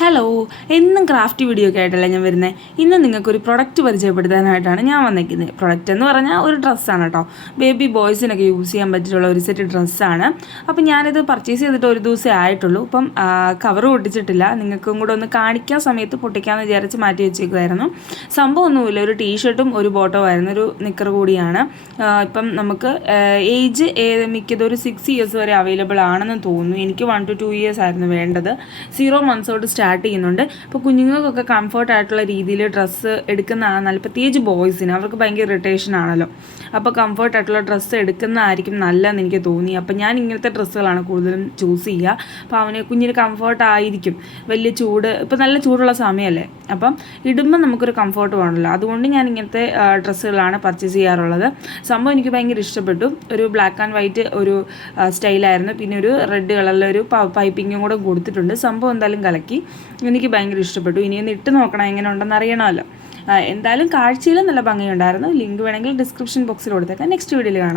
Hello, എന്നും craft video ഒക്കെ ആയിട്ടല്ല ഞാൻ വരുന്നത്. ഇന്ന് നിങ്ങൾക്കൊരു പ്രൊഡക്റ്റ് പരിചയപ്പെടുത്താനായിട്ടാണ് ഞാൻ വന്നിരിക്കുന്നത്. പ്രൊഡക്റ്റ് എന്ന് പറഞ്ഞാൽ ഒരു ഡ്രസ്സാണ് കേട്ടോ. ബേബി ബോയ്സിനൊക്കെ യൂസ് ചെയ്യാൻ പറ്റിയിട്ടുള്ള ഒരു സെറ്റ് ഡ്രസ്സാണ്. അപ്പം ഞാനിത് പർച്ചേസ് ചെയ്തിട്ട് ഒരു ദിവസമേ ആയിട്ടുള്ളൂ. ഇപ്പം കവർ പൊട്ടിച്ചിട്ടില്ല. നിങ്ങൾക്കും കൂടെ ഒന്ന് കാണിക്കാൻ സമയത്ത് പൊട്ടിക്കാമെന്ന് വിചാരിച്ച് മാറ്റി വെച്ചേക്കുമായിരുന്നു. സംഭവമൊന്നുമില്ല, ഒരു ടീഷർട്ടും ഒരു ബോട്ടോ ആയിരുന്നു, ഒരു നിക്കർ കൂടിയാണ്. ഇപ്പം നമുക്ക് ഏജ് മിക്കത് ഒരു 6 ഇയേഴ്സ് വരെ അവൈലബിൾ ആണെന്ന് തോന്നുന്നു. എനിക്ക് 1 to 2 ഇയേഴ്സ് ആയിരുന്നു വേണ്ടത്. 0 months തൊട്ട് സ്റ്റാർട്ട് ചെയ്യുന്നുണ്ട്. ഇപ്പോൾ കുഞ്ഞുങ്ങൾക്കൊക്കെ കംഫർട്ട് ആയിട്ടുള്ള രീതിയിൽ ഡ്രസ്സ് എടുക്കുന്നതാണ് നല്ലത്. പ്രത്യേകിച്ച് ബോയ്സിന് അവർക്ക് ഭയങ്കര ഇറിറ്റേഷൻ ആണല്ലോ. അപ്പോൾ കംഫർട്ട് ആയിട്ടുള്ള ഡ്രസ്സ് എടുക്കുന്നതായിരിക്കും നല്ലതെന്ന് എനിക്ക് തോന്നി. അപ്പോൾ ഞാൻ ഇങ്ങനത്തെ ഡ്രസ്സുകളാണ് കൂടുതലും ചൂസ് ചെയ്യുക. അപ്പോൾ അവന് കുഞ്ഞിന് കംഫർട്ട് ആയിരിക്കും. വലിയ ചൂട്, ഇപ്പോൾ നല്ല ചൂടുള്ള സമയമല്ലേ, അപ്പം ഇടുമ്പോൾ നമുക്കൊരു കംഫർട്ട് വേണമല്ലോ. അതുകൊണ്ട് ഞാൻ ഇങ്ങനത്തെ ഡ്രസ്സുകളാണ് പർച്ചേസ് ചെയ്യാറുള്ളത്. സംഭവം എനിക്ക് ഭയങ്കര ഇഷ്ടപ്പെട്ടു. ഒരു ബ്ലാക്ക് ആൻഡ് വൈറ്റ് ഒരു സ്റ്റൈലായിരുന്നു. പിന്നെ ഒരു റെഡ് കളറിലൊരു പൈപ്പിങ്ങും കൂടെ കൊടുത്തിട്ടുണ്ട്. സംഭവം എന്തായാലും കലക്കി, എനിക്ക് ഭയങ്കര ഇഷ്ടപ്പെട്ടു. ഇനിയൊന്ന് ഇട്ട് നോക്കണം, എങ്ങനെ ഉണ്ടെന്ന് അറിയണമല്ലോ. എന്തായാലും കാഴ്ചയിലും നല്ല ഭംഗിയുണ്ടായിരുന്നു. ലിങ്ക് വേണമെങ്കിൽ ഡിസ്ക്രിപ്ഷൻ ബോക്സിൽ കൊടുത്തേക്കാം. നെക്സ്റ്റ് വീഡിയോയിൽ കാണാം.